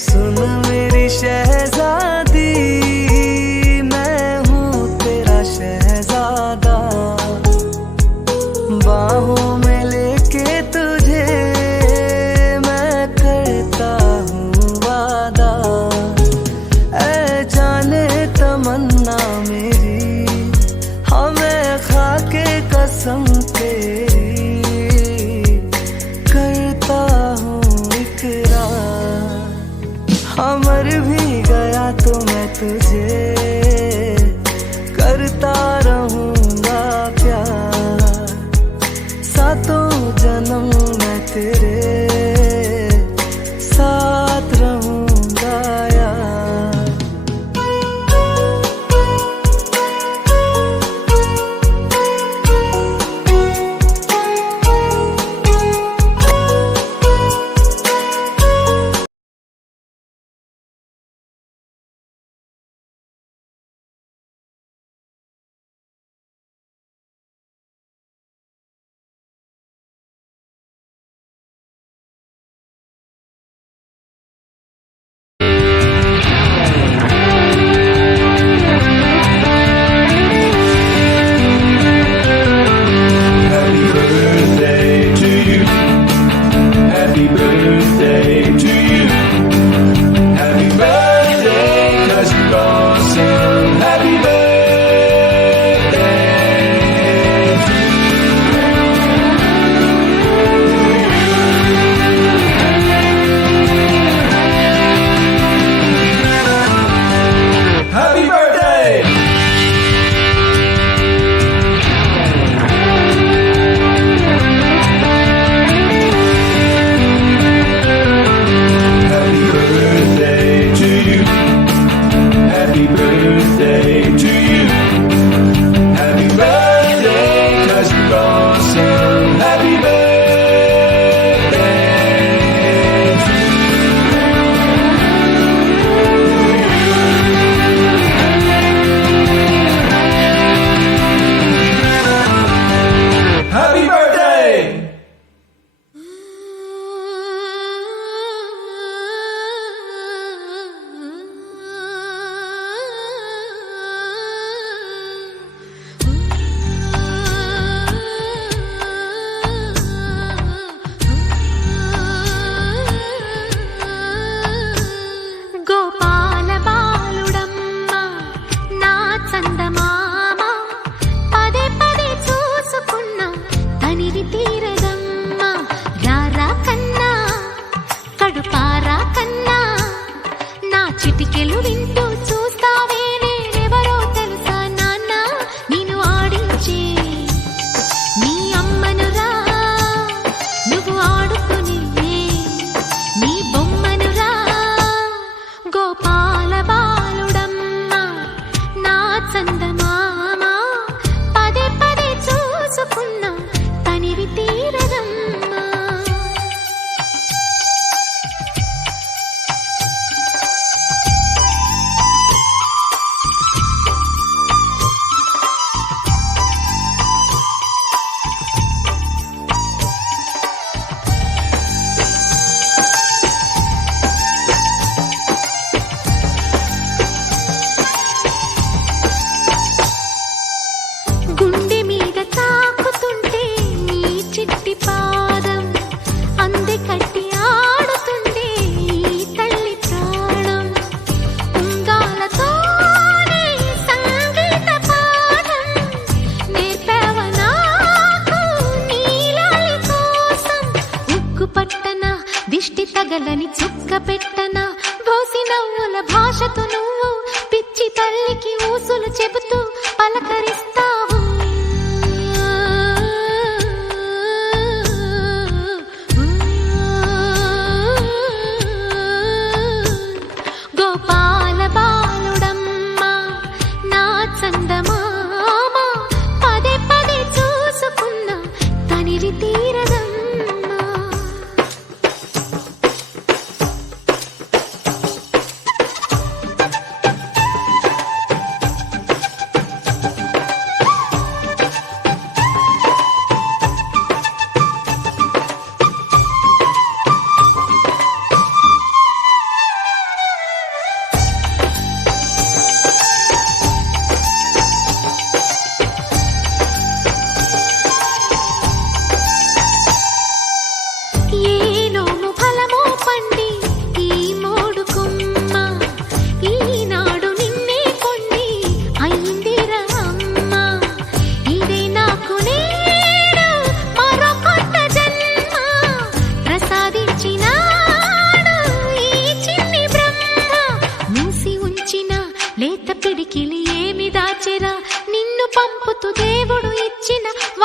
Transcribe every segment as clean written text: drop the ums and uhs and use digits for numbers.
सुन मेरी शहजादी, मैं हूँ तेरा शहजादा, बाहों में लेके तुझे मैं करता हूँ वादा। ऐ जाने तमन्ना मेरी, हमें खाके कसम तेरी, करता हूँ इकरार। हाँ मर भी गया तो मैं तुझे करता रहूँगा प्यार। सातों जन्म मैं तेरे साथ रहूँगा यार। పగలని చుక్క పెట్టనా భోసి నవ్వుల భాషతో నువ్వు పిచ్చి తల్లికి ఊసులు చెబుతూ పలకరిస్తావు. గోపాల బాలుడమ్మ నా చందమామ పదే పదే చూసుకున్నా తనివి తీరదమ్మ.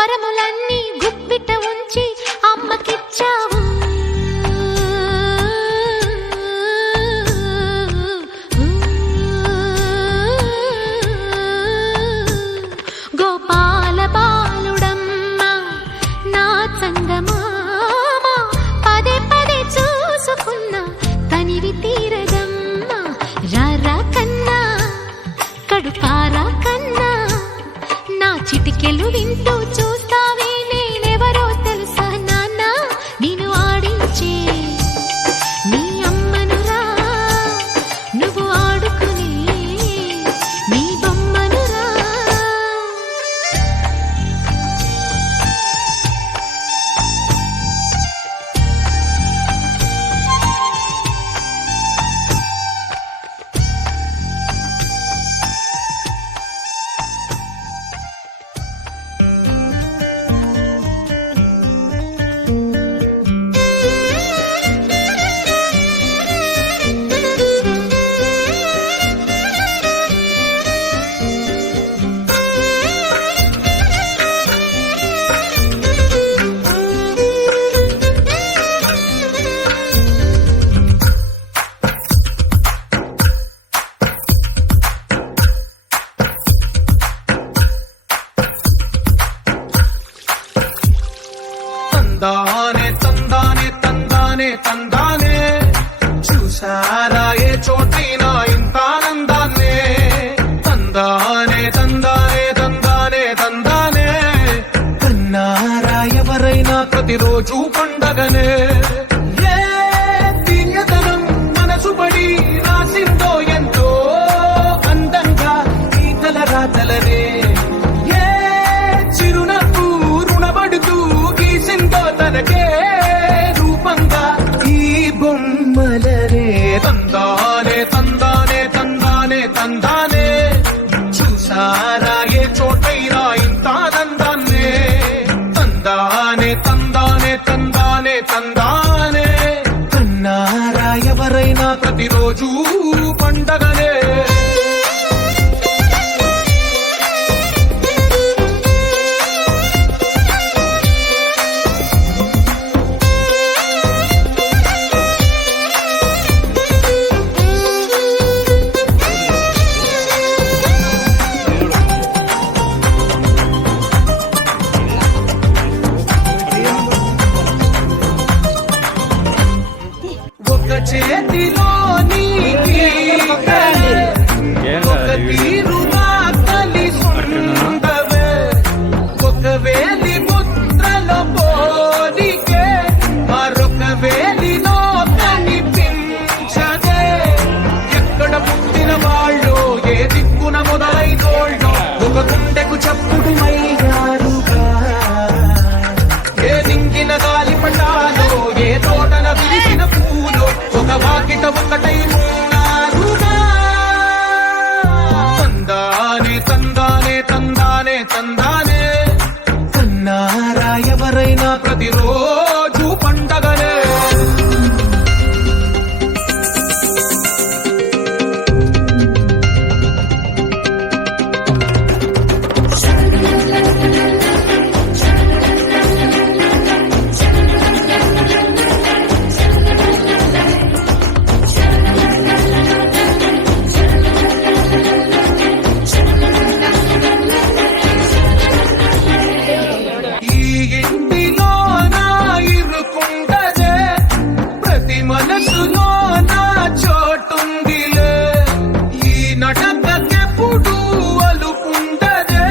వరములన్నీ గుప్పిట ఉంచి అమ్మకిచ్చావు. గోపాల బాలుడమ్మ నా చందమామ పదే పదే చూసుకున్నా తనివి తీరదమ్మ. రారా కన్నా కడుపారా కన్నా నా చిటికెలు వింటూ చూస్తావే నేనెవరో తెలుసా నాన్న. నేను ఆడించే నీ అమ్మనురా, నువ్వు ఆడుకునే నీ బొమ్మనురా. తందానే తందానే తందానే తందానే చూసారా ఏ చోటైనా ఇంత ఆనందాన్నే. తందానే తందానే తందానే తందానే కన్నారా ఎవరైనా ప్రతిరోజు పండగనే. ఏ దివ్యతనం మనసు పడి రాసిందో ఎంతో అందంగా ఈ తల రాతలనే. ఏ చిరునవ్వు రుణపడుతూ గీసిందో తనకే రూపంగా ఈ బొమ్మలనే. తందానే తందానే తందానే తందానే చూసారా ఏ చోటైనా ఇంత ఆనందాన్నే. తందానే తందానే తందానే తందానే కన్నారా ఎవరైనా ప్రతిరోజు పండగనే. ఒక చేతిలో నీకే ఒక తీరుగా కలిసుండవే. ఒక వేలి ముద్రలో పోలికే మరొక వేలిలో కనిపించదే. ఎక్కడ పుట్టిన వాళ్ళు ఏ దిక్కున మొదలైనోళ్ళు ఒక గుండెకు చప్పుడు అయ్యారుగా. ఏ దింగిన గాలి పటాలో ఏ తోటన విరిసిన పూలో ఒక వాకిట ఒకటై ఉన్నారుగా. తందానే తందానే తందానే తందానే కన్నారా ఎవరైనా ప్రతిరోజు పండగనే. ఈ ఇంటిలో నా ఇరుకుండదే ప్రతి మనసులో నా చోటుందిలే. ఈ నటకెప్పుడు అలుకుండదే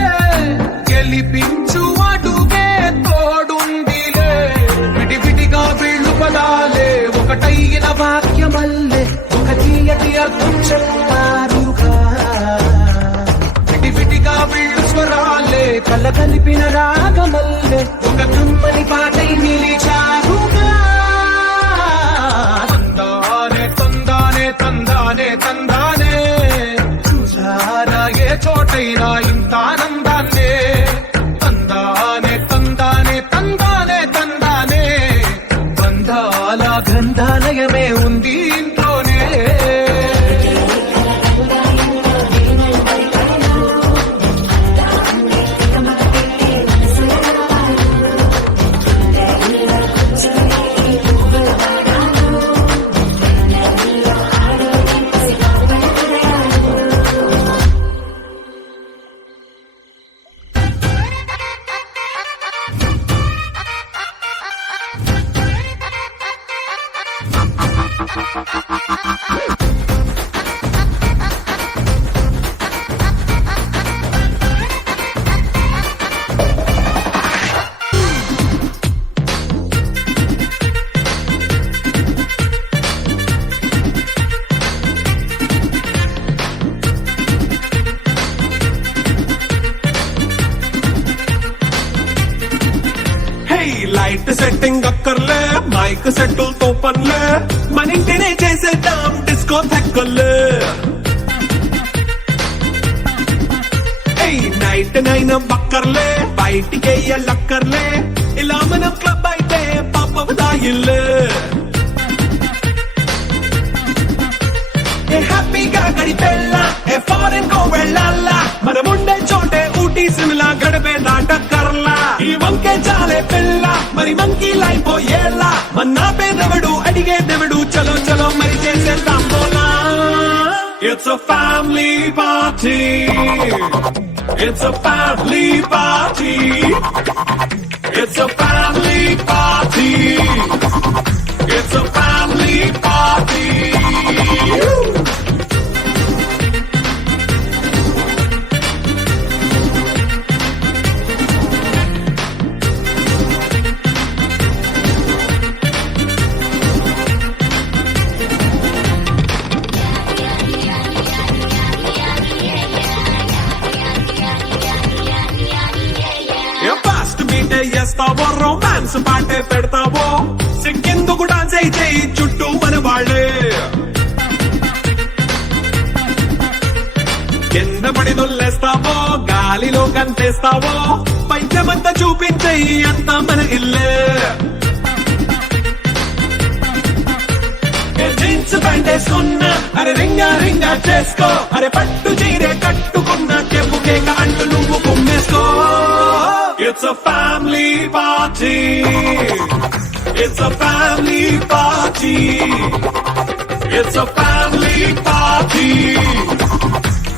గెలిపించు అడుగే తోడుందిలే. విడివిడిగా వీళ్ళు పదాలే ఒకటైన వాక్యమల్లే ఒక తీయటి అర్థం చెప్పారుగా. విడివిడిగా వీళ్ళు స్వరాలే కల కలిపిన రాగమల్లే ఒక కమ్మని పాటై నిలిచారుగా. తందానే తందానే తందానే తందానే చూసారా ఏ చోటైనా ఇంత ఆనందాన్నే. తందానే తందానే తందానే తందానే బంధాల గ్రంథాలయమే ఉంది ఇంట్లోనే. లైట్ సెట్టింగ్ అక్కర్లే మైక్ సెట్టులతో పనులే మన ఇంటినే చేసేద్దాం డిస్కో తక్కువలే నైట్ నైన్ బక్కర్లే బయటికి వెళ్ళక్కర్లే ఇలా మనం క్లబ్ అయితే పాప దాయిల్లే హ్యాపీగా గడిపెళ్ళ ఏ ఫారెన్ కో వెళ్ళాలా మనం ఉండే చోటే ఊటీ సిమ్లా గడిపే దాటక్కర్లా ఈ వంకే చాలే పిల్ల మరి మంకీ లైఫ్ ఏళ్ళ మన్నా పేదవడు అడిగే దేవుడు చలో చలో మరి చేసేద్దాం పోలా it's a family party it's a family party it's a family party it's a family party చేస్తావో రొమాన్స్ పాటే పెడతావో సిగ్గెందుకు డాన్స్ అయితే చుట్టూ మన వాళ్ళే కింద పడి దొల్లేస్తావో గాలిలో కంటేస్తావో పైచమంతా చూపించే అంతా మన ఇల్లే జీన్స్ ప్యాంట్ వేసుకున్నా అరే రింగా రింగా చేసుకో అరే పట్టు చీరే కట్టుకున్న చెప్పుకే అంటూ నువ్వు కుమ్మేసుకో It's a family party. It's a family party. It's a family party.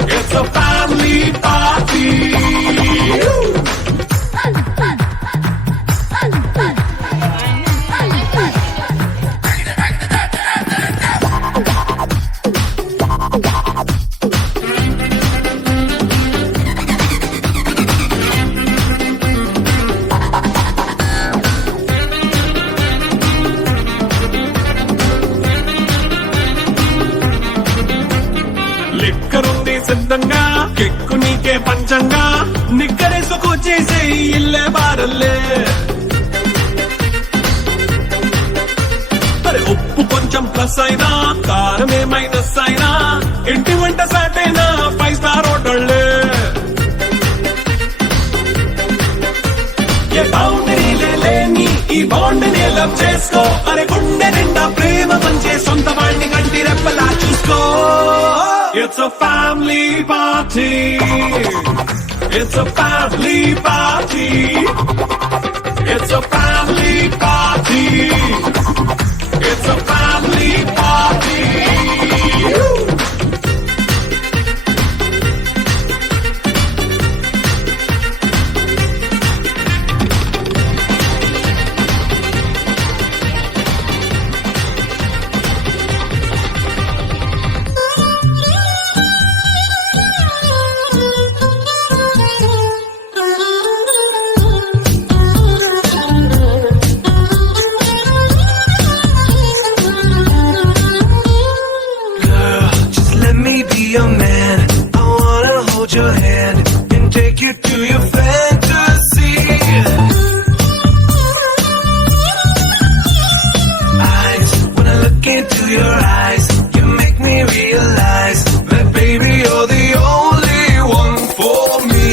It's a family party. సిద్ధంగా కెక్కు నీకే పంచంగా నిక్కరేసుకు చేసే ఇల్లే బారల్లే మరి ఉప్పు కొంచెం ప్లస్ అయినా కారమే మైనస్ అయినా ఇంటి వంట సాట్ అయినా 5 స్టార్ హోటళ్ళే ఏ బౌండరీలే లేని ఈ బాండ్ ని లవ్ చేసుకో అరే గుండె నిండా ప్రేమ పంచే సొంత వాడిని కంటి రెప్పలా చూసుకో It's a family party. It's a family party. It's a family party. It's a family party. Your man, I wanna hold your hand and take you to your fantasy. Eyes, when I look into your eyes, you make me realize that baby you're the only one for me.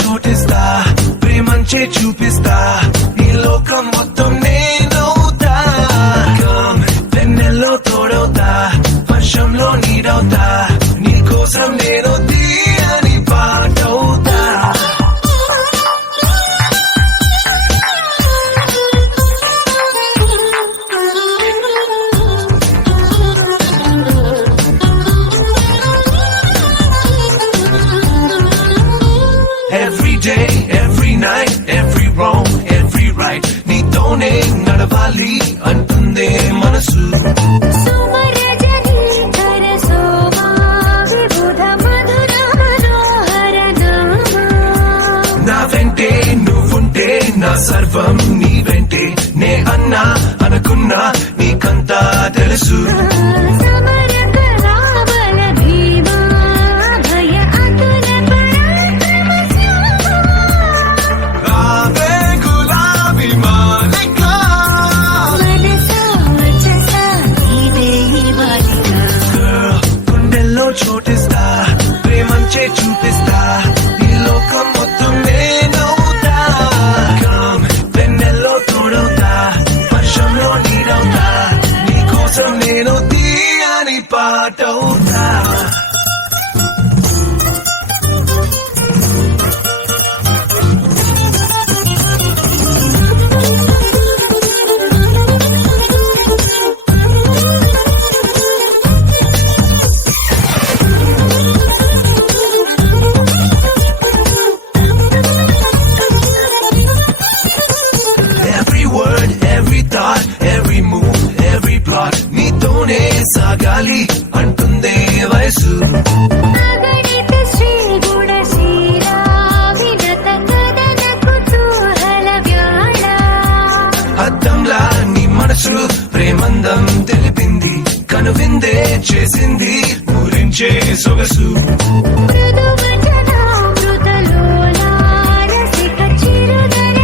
చోటిస్తా ప్రేమంచే చూపిస్తా నీలో సర్వం నీ వెంటే నే అన్నా అనుకున్నా నీకంతా తెలుసు సమరక రావల భీమా భయ అతుల పరాక్రమ రావే గులాబీ మాలిక మనసా వచ్చసా నీవే బాలిక గుండెల్లో చోటిస్తా ప్రేమంచే చూపిస్తా ఈ లోకం మొత్తం నేనవుతా వెన్నెల్లో తోడవుతా వర్షంలో నీడవుతా నీ కోసం నేను తీయని పాటవుతా Every word, every thought, every move, every plot నీతోనే సాగాలి అంటుందే వయసు అగణిత శ్రీ గుణశీలా వినత కదన కుతూహల వ్యాళ అద్దంలా నీ మనసు ప్రేమందం తెలిపింది కనువిందే చేసింది పూరించే సొగసు మృదు వచనామృతలోలా రసిక చిరుదర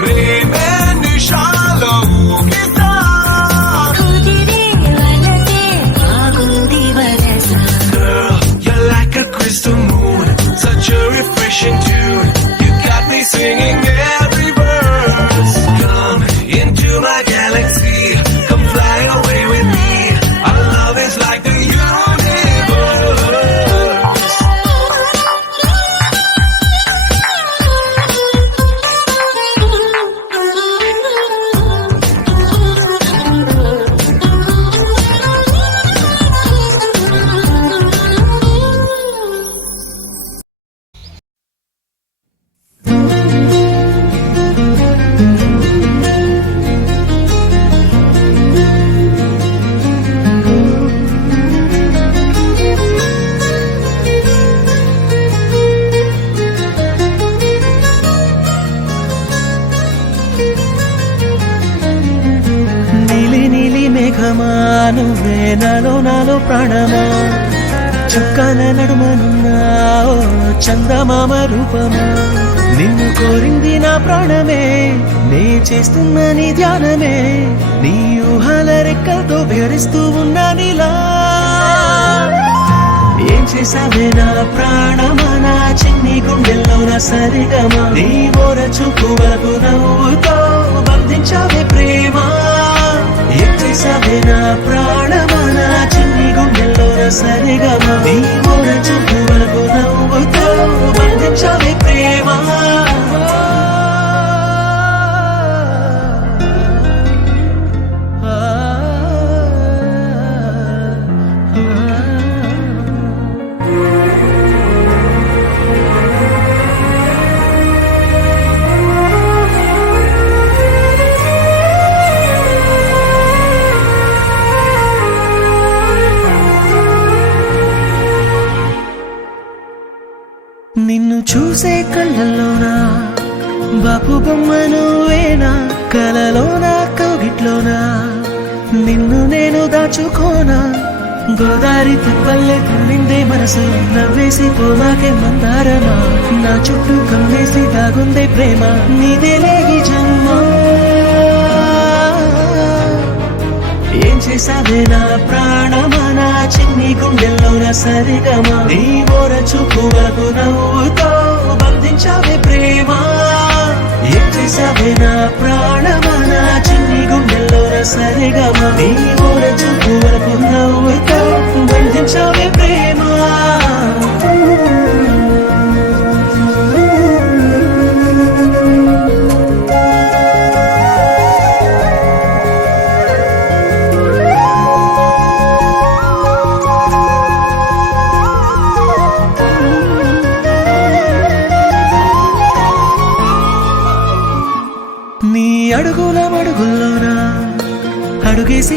ప్రేమే నిషాలో ఊగిస్తా. కుదిరే వలసే ఆగుంది వరస Girl, you're like a crystal moon, such a refreshing tune. You got me singing every verse. Come into my galaxy, come fly away with me. Our love is like the universe. నీలి నీలి మేఘమా నువ్వే నాలో నాలో ప్రాణమా చుక్కల నడుమనున్నావు చందమామ రూపమా నిన్ను కోరింది నా ప్రాణమే నే చేస్తున్న నీ ధ్యానమే నీ ఊహల రెక్కలతో విహరిస్తూ ఉన్నా నీలా ఏం చేసావే నా ప్రాణమా నా చిన్ని గుండెల్లో నా సరిగమా నీ ఓర చూపు వరకు నవ్వుతో బంధించావే ప్రేమ ఏం చేసావే నా ప్రాణమా నా చిన్ని గుండెల్లో నా సరిగమా నీ ఓర చూపు వరకు నవ్వుతో బంధించావే ప్రేమ నిన్ను చూసే కళ్ళల్లోనా బాపు బొమ్మ నువ్వేనా కలలోనా కౌగిట్లోనా నిన్ను నేను దాచుకోనా గోదారి తిప్పల్లే తుళ్ళిందే మనసు నవ్వేసి పోవాకే మందారమా నా చుట్టూ కమ్మేసి దాగుందే ప్రేమ నీదేలే ఈ జన్మ ఏం చేసావే నా ప్రాణమా నా చిన్ని గుండెల్లో నా సరిగమా నీ ఓర చూపు వరకు నవ్వుతో బంధించావే ప్రేమ ఏం చేసావే నా ప్రాణమా నా చిన్ని గుండెల్లో నా సరిగమా నీ ఓర చూపు వరకు నవ్వుతో బంధించావే ప్రేమ నీ అడుగుల మడుగుల్లోనా అడుగేసి